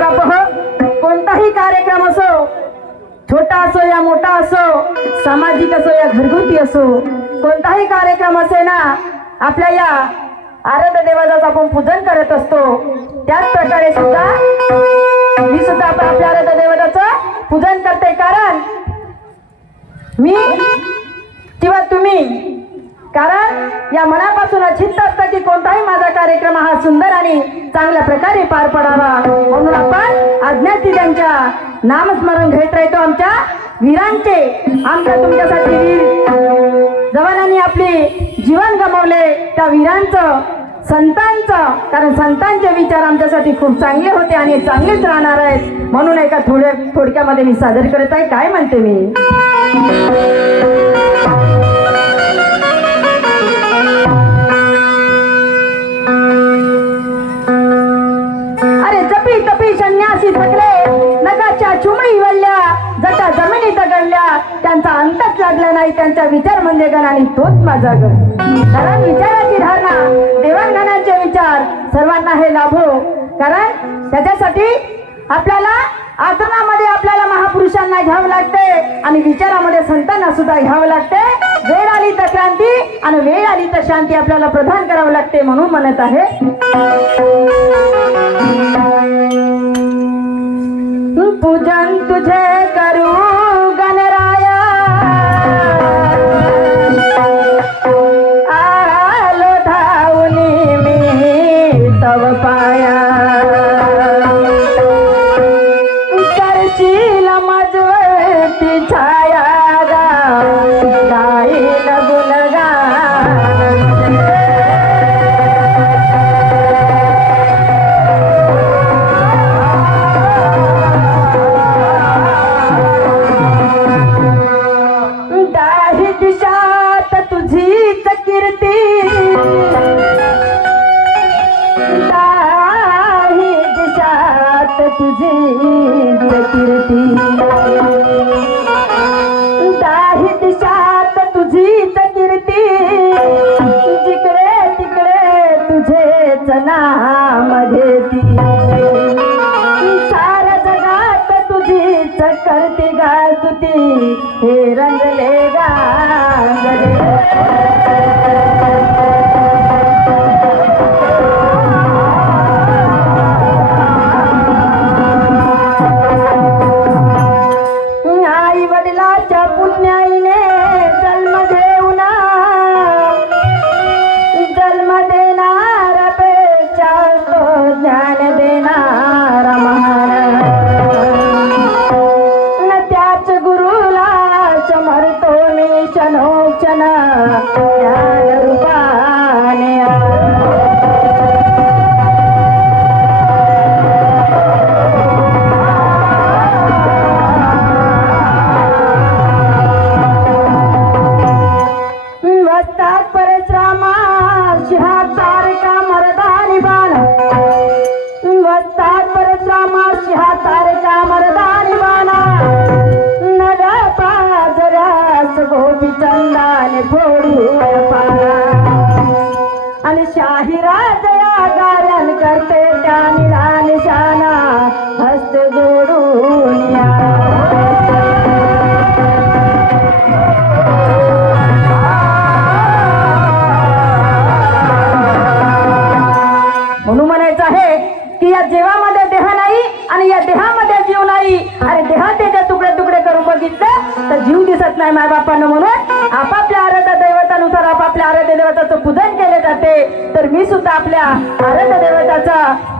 कोणताही कार्यक्रम असो, छोटा असो या मोठा असो, सामाजिक असो या घरगुती असो, कोणताही कार्यक्रम असे ना, आपल्या या आराध्य देवाचं आपण पूजन करत असतो. त्याच प्रकारे सुद्धा मी सुद्धा आपल्या आराध्य देवताचं पूजन करते. कारण मी किंवा तुम्ही, कारण या मनापासून चित्त असतं की कोणताही माझा कार्यक्रम हा सुंदर आणि चांगल्या प्रकारे पार पडावा. म्हणून आपण अज्ञाती त्यांच्या नामस्मरण घेत राहतो. आमच्या वीरांचे, आमच्या तुमच्यासाठी वीर जवानांनी आपले जीवन गमावले, त्या वीरांचं, संतांचं, कारण संतांचे विचार आमच्यासाठी खूप चांगले होते आणि चांगलेच राहणार आहेत. म्हणून एका थोडक्यामध्ये मी सादर करत आहे. काय म्हणते मी, संन्यासी थकले, नगाच्या चुमळी वळल्या, जटा जमिनी दगडल्या, त्यांचा अंतच लागला नाही त्यांच्या विचार म्हणजे गण आणि तोच माझा गण. कारण विचाराची धारणा, देवांगणांचे विचार सर्वांना हे लाभो. कारण त्याच्यासाठी आपल्याला आचरणामध्ये आपल्याला महापुरुषांना घ्यावं लागते आणि विचारामध्ये संतांना सुद्धा घ्यावं लागते. वेळ आली तर क्रांती आणि वेळ आली तर शांती आपल्याला प्रदान करावं लागते. म्हणून म्हणत आहे, पूजन तुझे करू गणराया, आलो धावनी मी तव पाया, करशील मजवरती छाया गाईल गुणगान. दाही दिशात तुझीच कीर्ती, जिकडे तिकडे तुझेच नाम घेती, साऱ्या जगात तुझीच करती गाजती, हे रंगले गांगले. आणि शाहीराज या गायन करते त्या निळा निशाणा हस्त जोडून या. म्हणून म्हणायचं आहे की या जीवामध्ये देह नाही आणि या देहामध्ये जीव नाही. आणि देहाचे जर तुकडे तुकडे करून बघितलं तर जीव दिसत नाही मायबापांना. म्हणून आपापल्या आराध्य दैवतानुसार आपापल्या आराध्य देवताचं पूजन केले जाते. तर मी सुद्धा आपल्या आराध्य देवताचा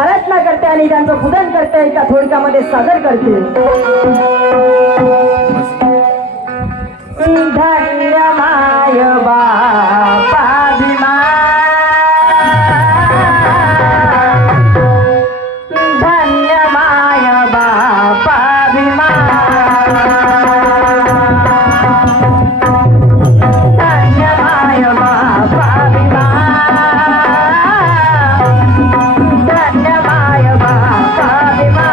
आराधना करते आणि त्यांचं पूजन करते. एका थोडक्यामध्ये सादर करते. धन्य माय बापा भीमा, धन्य माय बापा भीमा, धन्य माय बापा भीमा, धन्य माय बापा भीमा.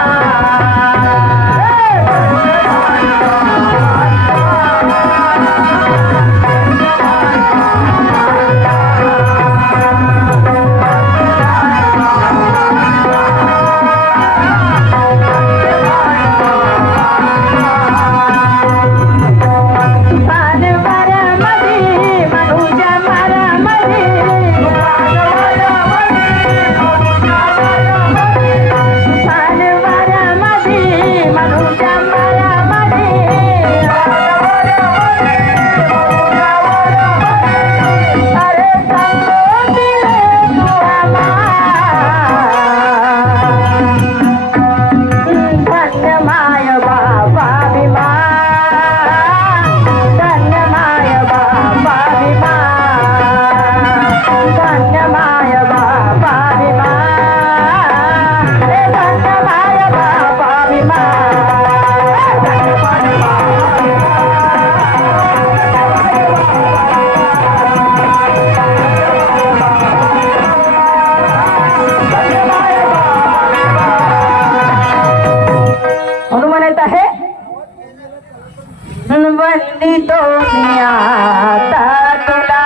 वंदितो मी आता तुला,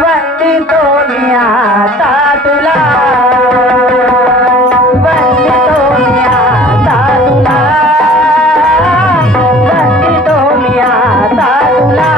वंदितो मी आता तुला, वंदितो मी आता तुला, वंदितो मी आता तुला.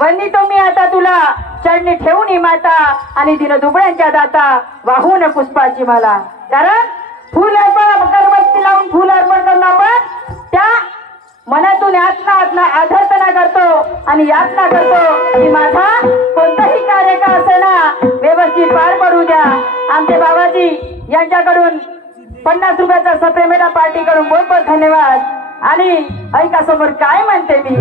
वंदितो मी आता तुला, चरणी ठेवून माता आणि दिन दुबळ्यांच्या दाता वाहून पुष्पाची माला. कारण फुल अर्पण अगरबत्ती लावून फुल अर्पण करून आपण त्या मनातून आत्मा आधार्थना करतो आणि यातना करतो की माझा कोणताही कार्य का असेना व्यवस्थित पार पडू द्या. आमचे बाबाजी यांच्याकडून 50 रुपयाचा सप्रेमेटा पार्टी कडून बहुत बहुत धन्यवाद. आणि ऐका समोर काय म्हणते मी.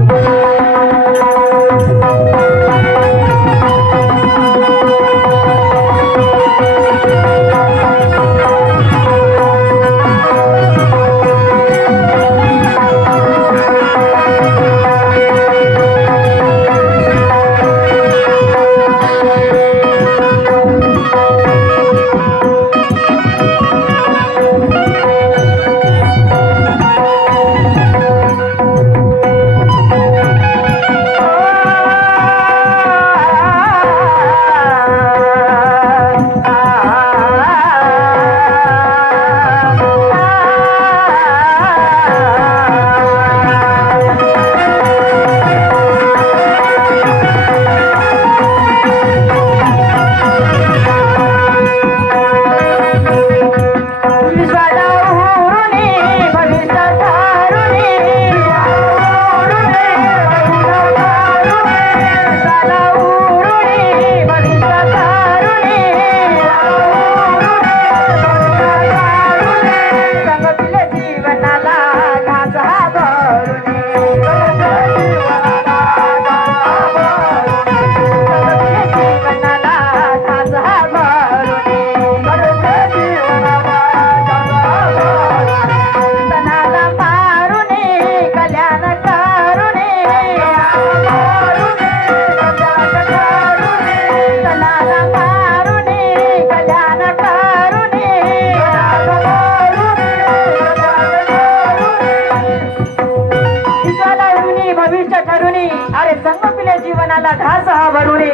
जीवनाला घास हा भरुणे,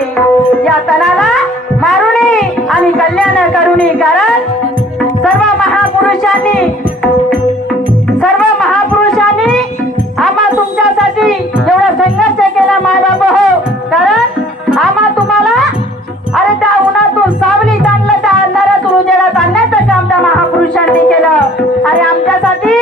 या तनाला मारुणे आणि कल्याण करुणे. कारण सर्व महापुरुषांनी आम्हा तुमच्यासाठी एवढा संघर्ष केला मायबाप हो. कारण आम्हा तुम्हाला अरे त्या उन्हातून सावलीत आणलं, त्या अंधारातून उजेडात आणण्याचं काम त्या महापुरुषांनी केलं. आणि आमच्यासाठी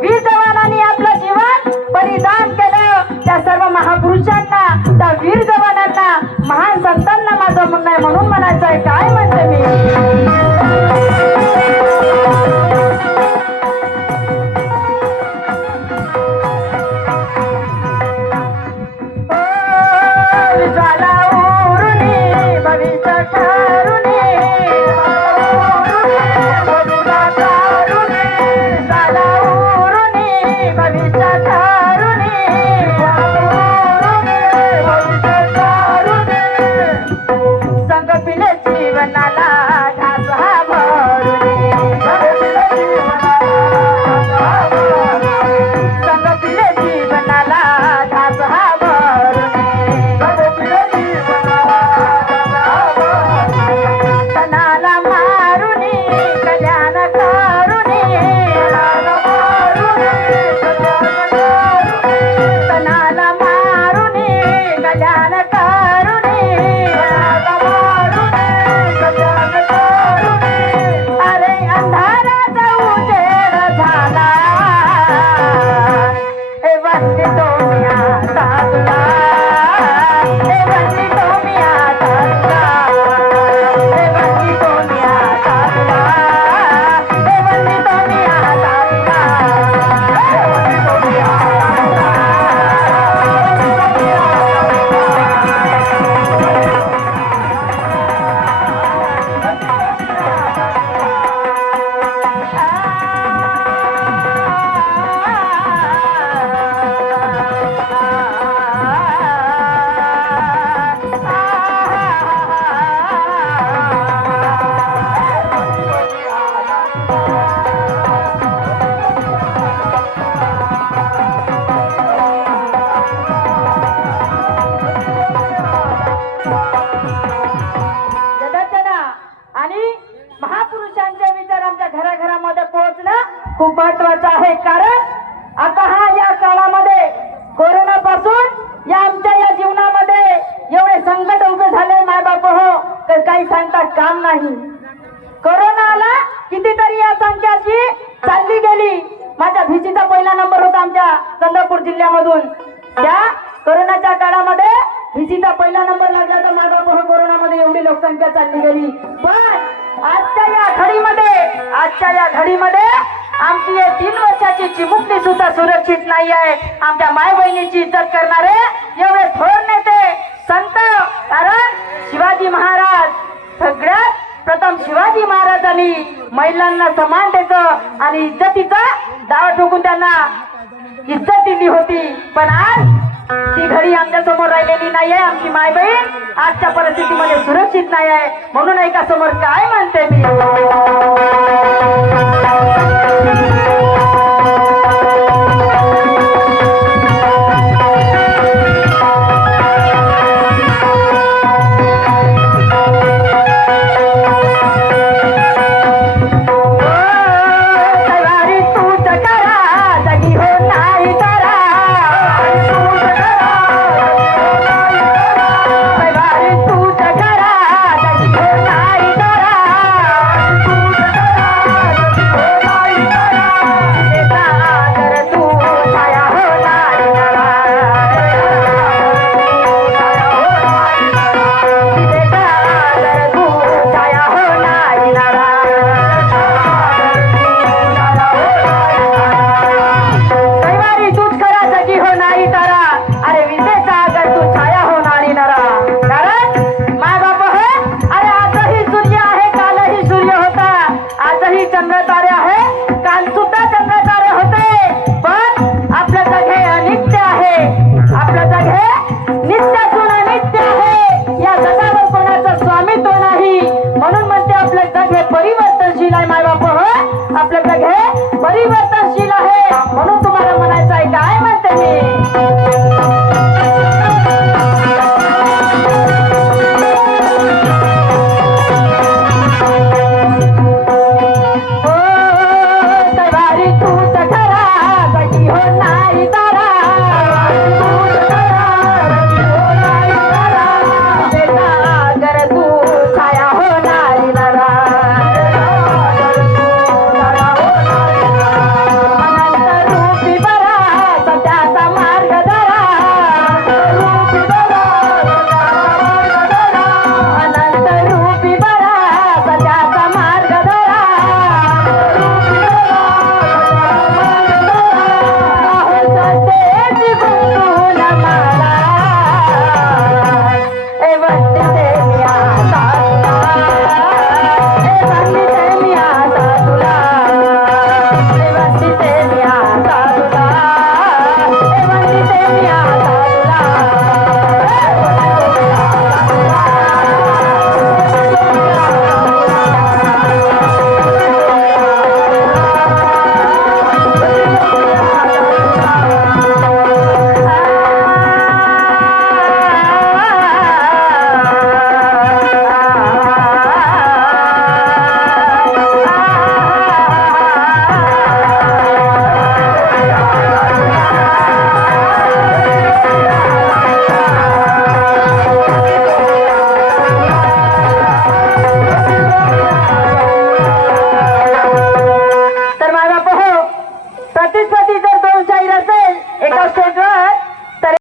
वीर जवानांनी आपलं जीवन बलिदान केलं. त्या सर्व महापुरुषांना, त्या वीर जवानांना, महान संतांना माझं म्हणणं आहे. म्हणून म्हणायचं आहे काय म्हणते मी. ज्वाला जगतना आणि महापुरुषांचे विचार आमच्या घराघरामध्ये पोहोचणं खूप महत्वाचं आहे. कारण आता या काळामध्ये कोरोनापासून आमच्या या जीवनामध्ये एवढे संकट उभे झाले माय बाप हो, तर काही सांगता काम नाही. कोरोना आला, कितीतरी या संख्याची चालली गेली. माझ्या भीतीचा पहिला नंबर होता आमच्या चंद्रपूर जिल्ह्यामधून. त्या कोरोनाच्या काळामध्ये भीतीचा पहिला नंबर लागला, तर माय बाप हो, कोरोनामध्ये एवढी लोकसंख्या चालली गेली. पण आजच्या या घडीमध्ये आमची हे 3 वर्षाची चिमुकली सुद्धा सुरक्षित नाही आहे. आमच्या माय बहिणीची इज्जत करणारे एवढे थोर नेते संत. कारण शिवाजी महाराज, सगळ्यात प्रथम शिवाजी महाराजांनी महिलांना समानतेचं आणि इज्जतीचा दावा ठोकून त्यांना इज्जत दिली होती. पण आज ती घडी आमच्या समोर राहिलेली नाही आहे. आमची माय बहीण आजच्या परिस्थितीमध्ये सुरक्षित नाही आहे. म्हणून एका समोर काय म्हणते मी, सोबत